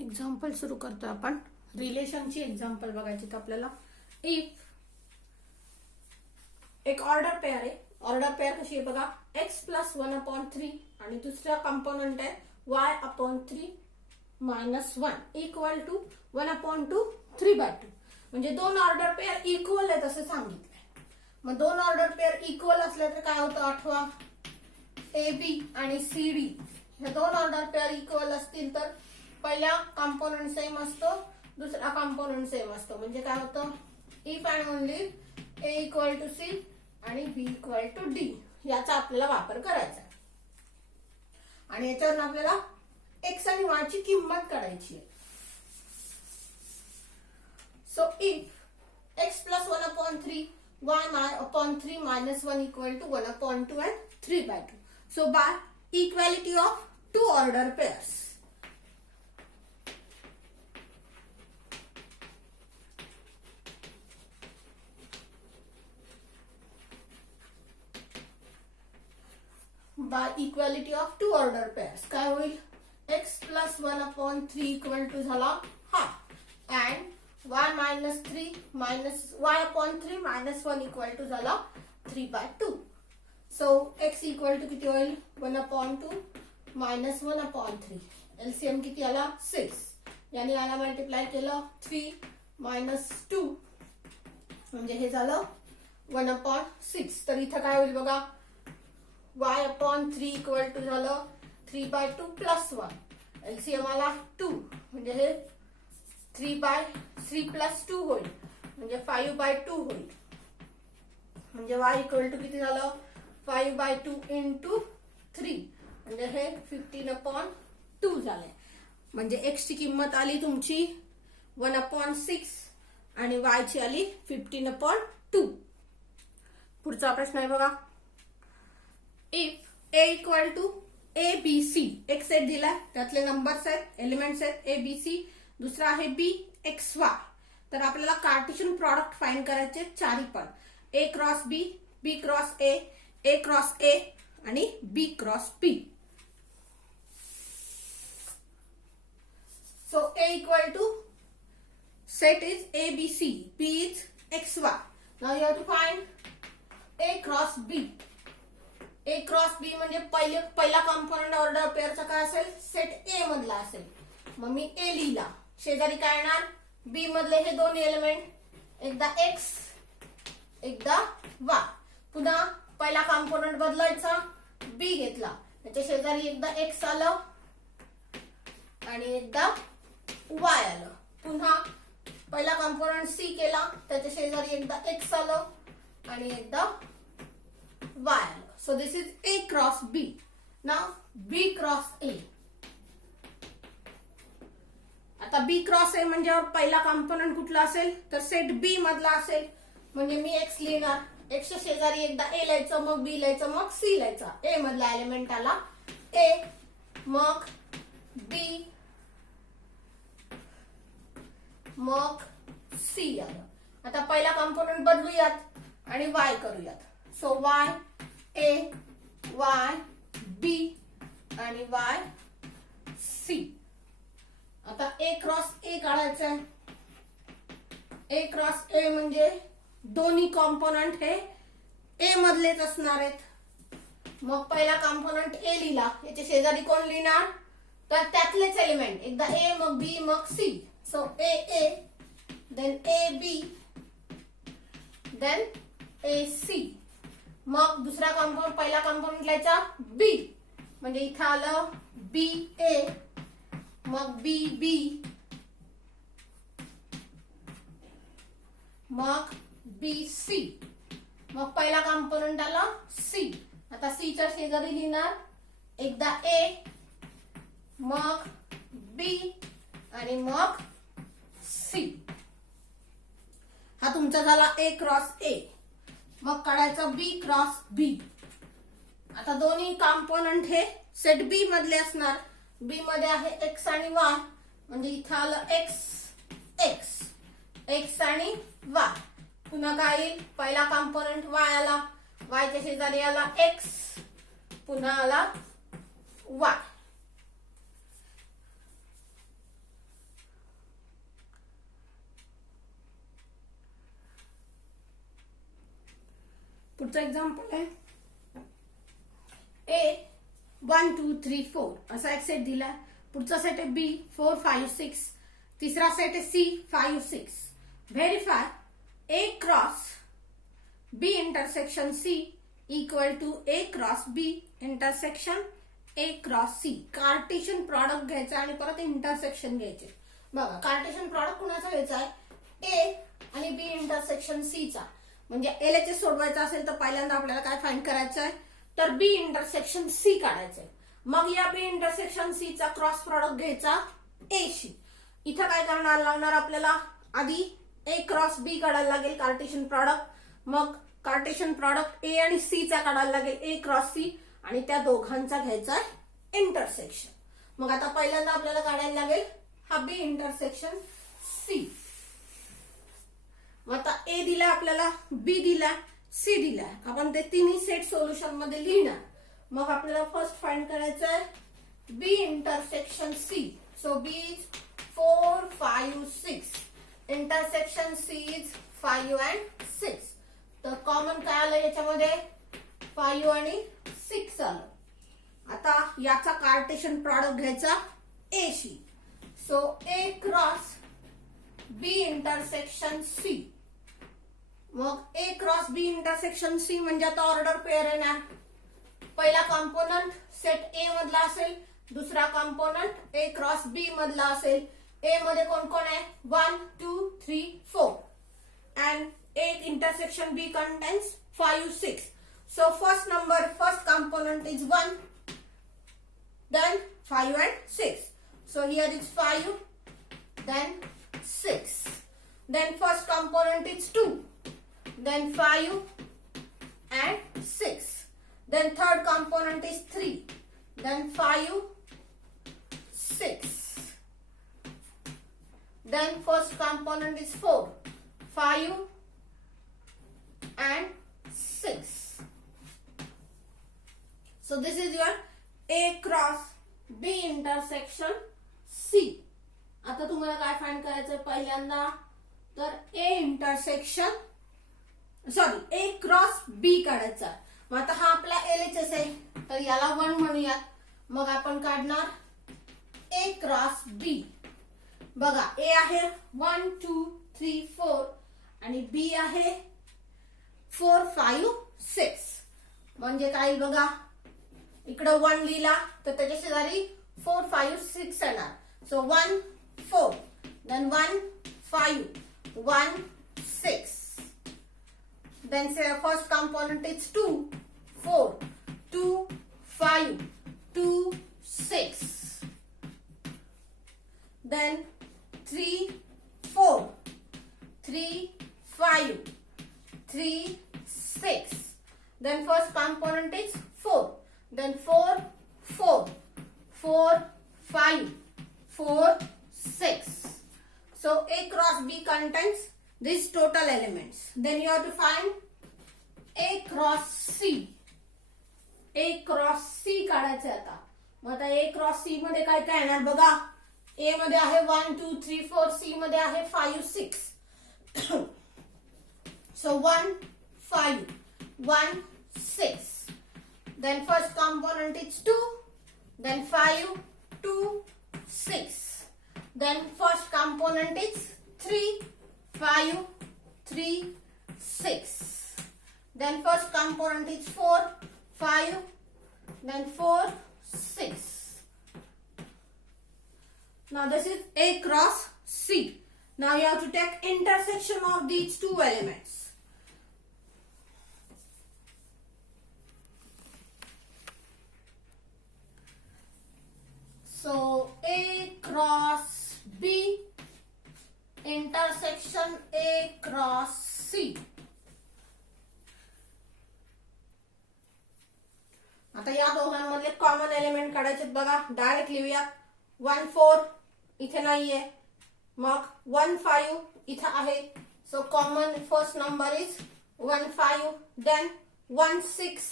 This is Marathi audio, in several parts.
एक्झाम्पल सुरू करतो आपण. रिलेशनची एक्झाम्पल बघायची तर आपल्याला इफ एक ऑर्डर पेअर आहे. ऑर्डर पेअर कशी आहे बघा, x प्लस 1/3 आणि दुसरा कंपोनंट आहे y/3 मायनस 1 इक्वल टू 1/2 3/2. म्हणजे दोन ऑर्डर पेअर इक्वल आहेत असं सांगितलंय. मग दोन ऑर्डर पेअर इक्वल असले तर काय होतं आठवा, ए बी आणि सी डी हे दोन ऑर्डर पेअर इक्वल असतील तर पहिला कंपोनंट सेम असतो, दुसरा कंपोनंट सेम असतो. म्हणजे काय होतं, if and only A equal to C आणि बी इक्वल टू डी याचा आपल्याला वापर करायचा. आणि याच्यावरून आपल्याला एक्स आणि वाय ची किंमत काढायची आहे. So if x plus 1/3 y/3 minus 1 equal to 1/2 and 3/2. So by equality of two order pairs, by equality of two order pairs काय होईल, x plus 1/3 equal to झाला half and y minus 3 minus y/3 minus 1 equal to झाला 3/2. So x equal to किती होईल, 1/2 minus 1/3. LCM किती आला 6. याने याला मल्टिप्लाय केलं 3 minus 2 म्हणजे हे झालं 1/6. तर इथं काय होईल बघा, y/3 इक्वल टू झालं 3/2 प्लस 1. LCM आला 2 म्हणजे हे 3/3 प्लस 2 होईल म्हणजे 5/2 होईल. म्हणजे y इक्वल टू किती झालं, 5/2 इंटू 3 म्हणजे हे 15/2 झालंय. म्हणजे x ची किंमत आली तुमची 1/6 आणि y ची आली 15/2. पुढचा प्रश्न आहे बघा, if a equal to A B C, एक सेट दिलाय त्यातले नंबर्स आहेत, एलिमेंट्स आहेत ए बी सी, दुसरा आहे बी एक्स वाय. तर आपल्याला कार्टेशियन प्रॉडक्ट फाइंड करायचे चारी पण, A cross B, B cross A cross A आणि B cross B. So A equal to set is A B C, B is X Y. Now you have to find A cross B. A cross B म्हणजे पहिला कंपोनंट ऑर्डर पेअरचा काय असेल, सेट ए मधला असेल. मग मी ए लिहिला, शेजारी काय येणार, बी मधले हे दोन एलिमेंट, एकदा एक्स एकदा वाय. पुन्हा पहिला कंपोनंट बदलायचा, बी घेतला, त्याच्या शेजारी एकदा एक्स आलं आणि एकदा वाय आलं. पुन्हा पहिला कंपोनंट सी केला, त्याच्या शेजारी एकदा एक्स आलं आणि एकदा वाय आलं. So this is A cross B. Now B cross A. आता B cross A म्हणजे पहिला कंपोनंट कुठला असेल तर सेट B मधला असेल. म्हणजे मी X लिहिणार, X च्या शेजारी एकदा A लिहायचं, मग B लिहायचं, मग C लिहायचा. A मधला एलिमेंट आला A, मग B, मग C आलं. आता पहिला कंपोनंट बदलूयात आणि Y करूयात. सो Y ए वाय बी आणि वाय सी. आता ए क्रॉस ए काढायचं आहे. ए क्रॉस ए म्हणजे दोन्ही कॉम्पोनंट हे ए मधलेच असणार आहेत. मग पहिला कॉम्पोनंट ए लिहिला, याच्या शेजारी कोण लिहिणार तर त्यातलेच एलिमेंट, एकदा ए मग बी मग C. So A then A B then A C. मग दुसरा कंपाऊंड, पहिला कंपाऊंड लिहायचा बी म्हणजे इथं आलं बी ए, मग बी बी, मग बी सी. मग पहिला कंपोनंट आला सी. आता सी च्या शेजारी लिहिणार एकदा ए मग बी आणि मग सी. हा तुमचा झाला ए क्रॉस ए. मग काढायचं बी क्रॉस बी. आता दोन्ही कंपोनंट हे सेट बी मधले असणार. बी मध्ये आहे एक्स आणि वाय म्हणजे इथं आलं एक्स आणि वाय. पुन्हा काय येईल, पहिला कंपोनंट वाय आला, वाय च्या शेजारी आला एक्स, पुन्हा आला वाय. पुढचं एक्झाम्पल आहे ए 1 2 3 4 असा एक सेट दिला. पुढचा सेट आहे बी 4 5 6. तिसरा सेट आहे C 5 6. Verify A cross B intersection C equal to A cross B intersection A cross C. Cartesian product घ्यायचं आणि परत इंटरसेक्शन घ्यायचे. बघा कार्टेशियन प्रॉडक्ट कुणाचा घ्यायचा आहे ए आणि बी इंटरसेक्शन सी चा. म्हणजे एलएचएस सोडवायचा असेल तर पहिल्यांदा आपल्याला काय फाइंड करायचं आहे तर बी इंटरसेक्शन सी काढायचंय. मग या बी इंटरसेक्शन सी चा क्रॉस प्रॉडक्ट घ्यायचा ए शी. इथं काय करणार लागणार आपल्याला आधी ए क्रॉस बी काढायला लागेल कार्टेशियन प्रॉडक्ट. मग कार्टेशियन प्रॉडक्ट ए आणि सी चा काढायला लागेल ए क्रॉस सी आणि त्या दोघांचा घ्यायचा इंटरसेक्शन. मग आता पहिल्यांदा आपल्याला काढायला लागेल हा बी इंटरसेक्शन सी. मग आता ए दिला आपल्याला बी दिला सी दिला. आपण ते तिन्ही सेट सोल्युशन मध्ये लिहिणार. मग आपल्याला फर्स्ट फाइंड करायचं आहे B intersection C. So B is 4 5 6. Intersection C is 5 and 6. तर कॉमन काय आलं याच्यामध्ये 5 आणि 6 आलं. आता याचा कार्टेशियन प्रॉडक्ट घ्यायचा ए शी. सो ए क्रॉस बी इंटरसेक्शन सी. मग ए क्रॉस बी इंटरसेक्शन सी म्हणजे आता ऑर्डर पेअर येणार. पहिला कॉम्पोनंट सेट ए मधला असेल, दुसरा कॉम्पोनंट ए क्रॉस बी मधला असेल. ए मध्ये कोण कोण आहे 1 2 3 4 and A intersection B contains 5 6. So first component is 1, then 5 and 6. So here is 5, then 6. Then first component is 2, then 5 and 6. Then third component is 3, then 5 6. Then first component is 4, 5 and 6. So this is your A cross B intersection C. आता तुम्हाला काय फाइंड करायचं पहिल्यांदा तर A इंटरसेक्शन ए क्रॉस बी काढायचा. मग आता हा आपला एलएचएस आहे तर याला 1 म्हणूयात. मग आपण काढणार ए क्रॉस बी. बघा ए आहे 1 2 3 4 आणि बी आहे 4 5 6. म्हणजे काय बघा इकडे 1 लिहिला तर त्याच्या शेजारी 4 5 6 येणार. So 1 4 then 1 5 1 6. Then say first component is 2 4 2 5 2 6. Then 3 4 3 5 3 6. Then first component is 4. Then 4 4 4 5 4 6. So A cross B contains these total elements. Then you have to find A cross C. A cross C काढायचं आता. मग आता A cross C मध्ये काय काय येणार बघा. A मध्ये आहे 1 2 3 4. C मध्ये आहे 5 6. So 1 5 1 6. Then first component is 2. Then 5 2 6. Then first component is 3 5 3 6. Then first component is 4 5. Then 4 6. Now this is A cross C. Now you have to take intersection of these two elements. So A cross B intersection A cross C. आता या दोघांमधले कॉमन एलिमेंट काढायचे बघा. डायरेक्ट लिहूया. 1 4 इथे नाहीये. मग 1 5 इथे आहे. So common first number is 1 5. Then 1 6.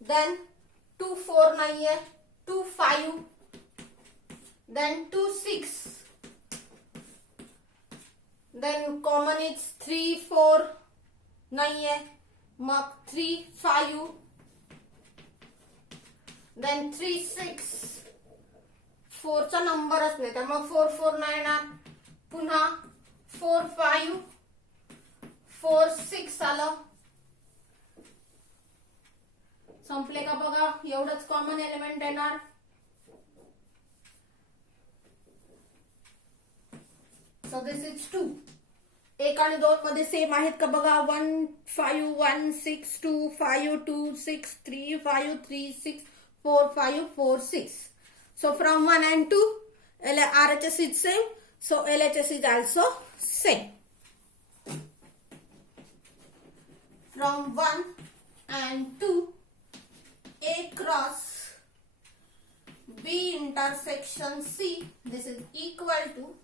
Then 2 4 नाहीये. 2 5. Then 2 6. Then common is 3 4. नाहीये. मग 3 5 देन 3 6 4 चा नंबरच नाही त्यामुळे 4 4 नाही येणार. पुन्हा 4 5 4 6 आलं. संपले का बघा. एवढंच कॉमन एलिमेंट येणार. So this is 2. 1 आणि 2 मध्ये सेम आहेत का बघा. 1 5 1 6 2 5 2 6 3 5 3 6 4 5 4 6. So from 1 and 2 RHS is same. So LHS is also same. From 1 and 2 A cross B intersection C, this is equal to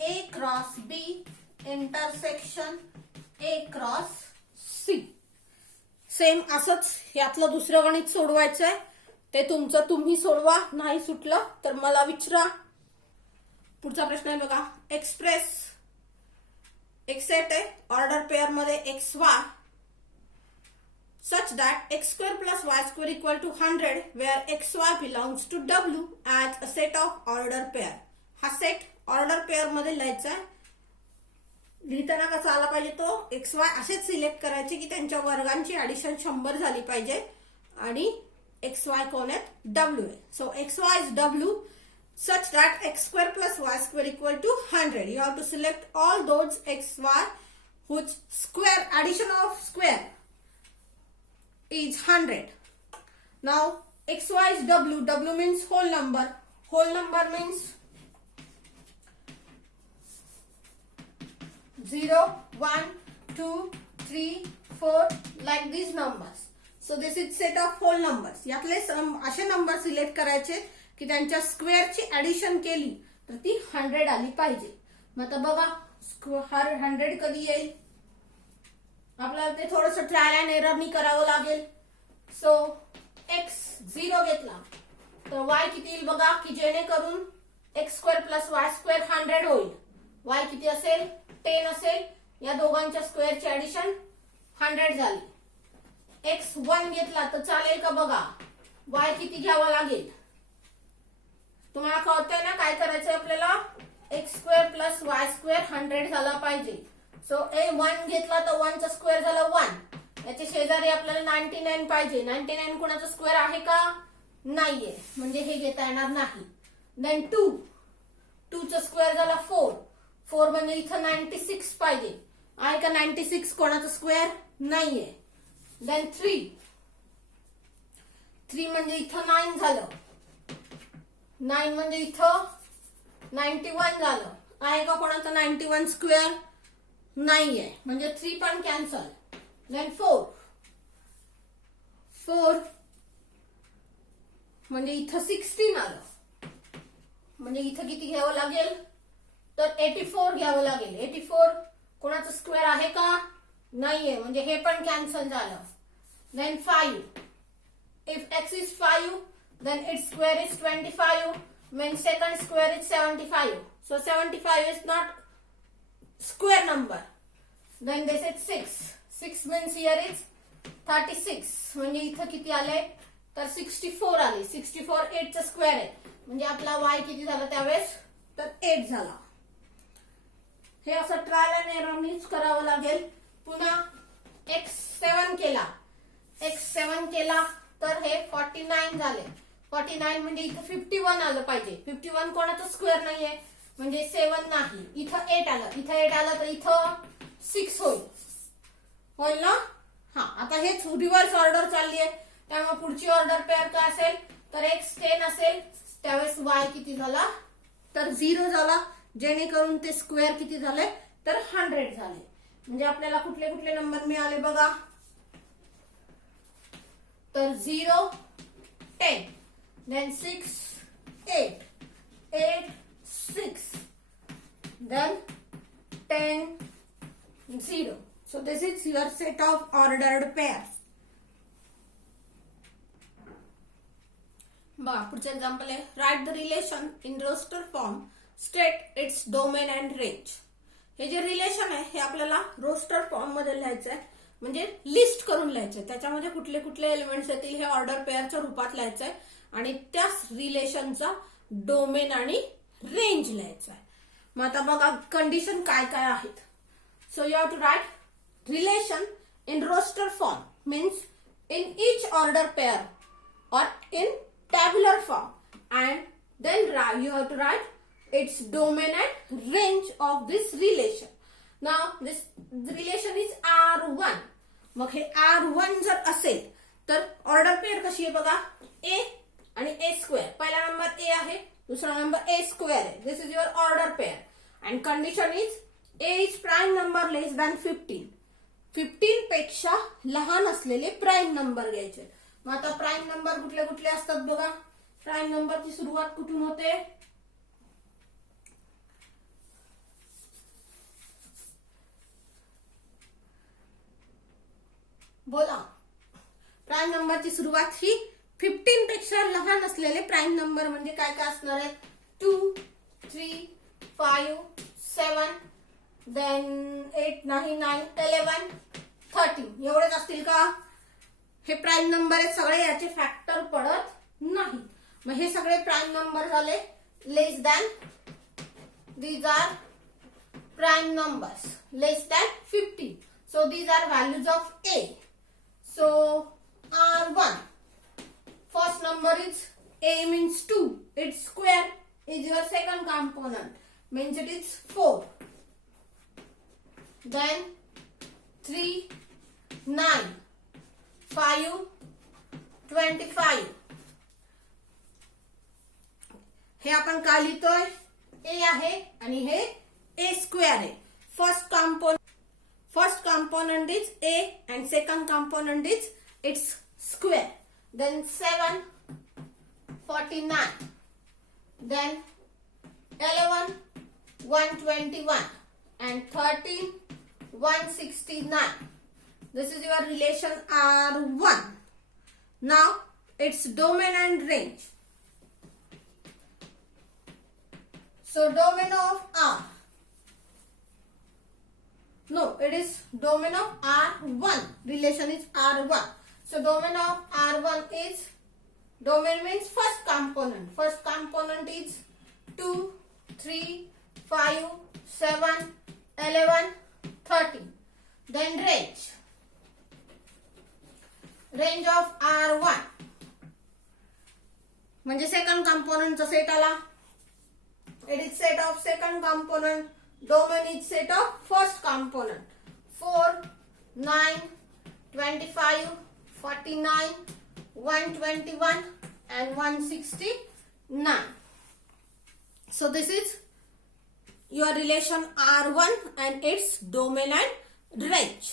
A cross B intersection A cross C. Same असंच यातलं दुसरं गणित सोडवायचं आहे. ते तुमचं तुम्ही सोडवा. नाही सुटलं तर मला विचारा. पुढचा प्रश्न आहे बघा. एक्सप्रेस एक सेट आहे ऑर्डर पेअर मध्ये XY such that x square plus y square equal to 100 where xy belongs to W as a set of order pair. हा सेट ऑर्डर पेअर मध्ये लिहायचा आहे. लिहिताना कसा आला पाहिजे तो XY असेच सिलेक्ट करायचे की त्यांच्या वर्गांची ऍडिशन 100 झाली पाहिजे आणि XY कोण आहेत W आहे. So XY is W such that x square plus y square equal to 100. You have to select all those XY whose square addition of square is 100. Now XY is W. W means whole number. Whole number means 0, 1, 2, 3, 4 like these numbers. So this is set of whole numbers. यातले असे नंबर सिलेक्ट करायचे की त्यांच्या स्क्वेअरची ऍडिशन केली तर ती 100 आली पाहिजे. मग आता बघा 100 कधी येईल. आपल्याला ते थोडस ट्रायल अँड एररनी करावं लागेल. सो x 0 घेतला तर y किती येईल बघा की जेणेकरून x square plus y square 100 होईल. y किती असेल 10 असेल. या दोघांच्या स्क्वेअरची ऍडिशन 100 झाली. x 1 घेतला तर चालेल का बघा. y किती घ्यावा लागेल तुम्हाला कळतंय ना काय करायचंय आपल्याला. x square plus y square 100 झाला पाहिजे. सो ए 1 घेतला तर 1 चा स्क्वेअर झाला 1. याच्या शेजारी आपल्याला 99 पाहिजे. 99 कोणाचा स्क्वेअर आहे का नाहीये म्हणजे हे घेता येणार नाही. देन 2 चा स्क्वेअर झाला 4. 4 म्हणजे इथं 96 पाहिजे. आहे का 96 कोणाचा स्क्वेअर नाहीये. देन 3 म्हणजे इथं 9 झालं. 9 म्हणजे इथं 91 झालं. आहे का कोणाचा 91 स्क्वेअर नाहीये म्हणजे 3 पण कॅन्सल. देन 4 म्हणजे इथं 16 आलं. म्हणजे इथं किती घ्यावं लागेल तर 84 घ्यावं लागेल. 84 कोणाचं स्क्वेअर आहे का नाहीये म्हणजे हे पण कॅन्सल झालं. Then 5 if x is 5 then its square is 25 means second square is 75. So 75 is not square number. Then they said 6. 6 means here is 36. म्हणजे इथं किती आले तर 64 आले. 64 8 चा स्क्वेअर आहे म्हणजे आपला y किती झाला त्यावेळेस तर 8 झाला. हे असं ट्रायल अँड एररनीच करावं लागेल. पुन्हा x7 केला. x7 केला तर हे 49 झाले. 49 म्हणजे इथं 51 आलं पाहिजे. 51 कोणाचं स्क्वेअर नाहीये म्हणजे 7 नाही. इथं 8 आलं. इथं 8 आलं तर इथं 6 होईल ना. हा आता हेच रिव्हर्स ऑर्डर चालली आहे त्यामुळे पुढची ऑर्डर पेअर काय असेल तर x 10 असेल त्यावेळेस y किती झाला तर 0 झाला जेणेकरून ते स्क्वेअर किती झाले तर 100 झाले. म्हणजे आपल्याला कुठले कुठले नंबर मिळाले बघा तर 0 10 then 6 8 8 6 then 10 0. So this is your set of ordered pairs. बघा पुढचं एक्झाम्पल आहे. Write the relation in roster form. State its domain and range. हे जे रिलेशन आहे हे आपल्याला रोस्टर फॉर्म मध्ये लिहायचं आहे, म्हणजे लिस्ट करून लिहायचं आहे. त्याच्यामध्ये कुठले कुठले एलिमेंट्स येतील हे ऑर्डर पेअरच्या रूपात लिहायचं आहे आणि त्या रिलेशनचा डोमेन आणि रेंज लिहायचं आहे. मग आता बघा कंडिशन काय काय आहेत. So you have to write relation in roster form, means in each order pair or in tabular form, and then you have to write its domain and range of this relation. Now this relation is R1. मग हे R1 जर असेल तर ऑर्डर पेअर कशी आहे बघा, A आणि A स्क्वेअर. पहिला नंबर A आहे, दुसरा नंबर A स्क्वेअर आहे. This is your order pair and condition is A is prime number less than 15. 15 पेक्षा लहान असलेले प्राईम नंबर घ्यायचे. मग आता प्राईम नंबर कुठले कुठले असतात बघा. प्राईम नंबरची सुरुवात कुठून होते, बोला. प्राईम नंबरची सुरुवात ही 15 पेक्षा लहान असलेले प्राईम नंबर म्हणजे काय काय असणार आहे, 2, 3, 5, 7, देन 8, 9, 11, 13 एवढेच असतील का. हे प्राईम नंबर आहेत सगळे, याचे फॅक्टर पडत नाही. मग हे सगळे प्राईम नंबर झाले less than, these are prime numbers less than 15. So these are values of A. So R1 first number is A means 2, its square is your second component, means it is 4. Then 3, 9, 5, 25. हे आपण काय लिहितोय, A आहे आणि हे A स्क्वेअर आहे. First component is A and second component is its square. Then 7, 49. Then 11, 121 and 13, 169. This is your relation R1. Now its domain and range. So domain of R. No, it is domain of R1. Relation is R1. So domain of R1 is, domain means first component. First component is 2, 3, 5, 7, 11, 13. Then range. Range of R1 म्हणजे सेकंड कंपोनेंटचा सेट आला. It is set of second component. Domain is set of first component. 4, 9, 25, 49, 121 and 169. So this is your relation R1 and its domain and range.